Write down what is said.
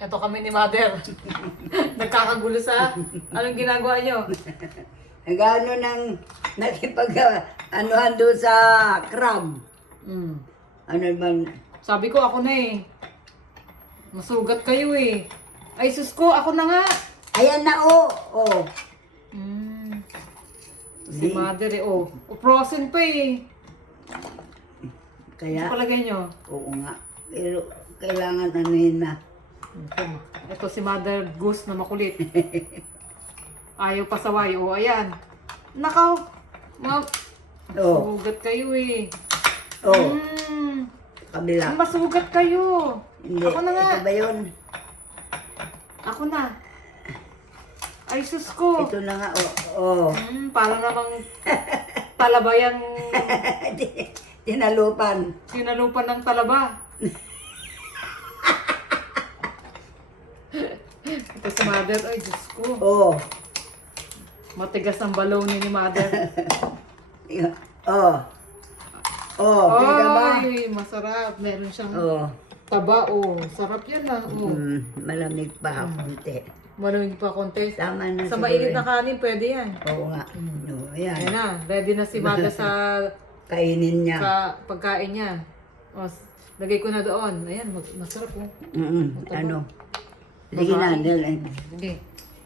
Ito kami ni Mother. Nagkakagulo sa anong ginagawa nyo? Nagano nang nakipag-anuhan doon sa crab. Mm. Ano man, Sabi ko ako na eh. Masugat kayo eh. Ay sus ko, ako na nga. ayan na oh. Mm. Si Mother eh, oh. Frozen pa eh. Kaya, Ano palagay nyo? oo nga. Pero kailangan anuhin na. Ito si Mother Goose na makulit. Ayaw pasaway. O, ayan. Nakaw. Oh. Masugat kayo eh. Oh, Mm. kabila. Masugat kayo. Hindi, Ako na nga. ito ba yun? Ako na. Ay, sus ko. Ito na nga, oh. Parang namang talabayang Tinalupan. sinalupan ng talaba. Ito si Mother. Ay, Diyos ko. Oh. Matigas ang balon ni Mother. Oh. Oh, pwede ba? Ay, masarap. Meron siyang Oh. taba. Oh, sarap yan ah. Oh. Malamig pa konti. Malamig pa konti. Tama na Sa siguro mainit eh. na kanin, pwede yan. Oo nga. No, ayan. Ayan na. Ready na si Mother sa Kainin niya. pagkain niya. O, lagay ko na doon. Ayan, masarap oh. Ano? Sige na, dahil. Okay.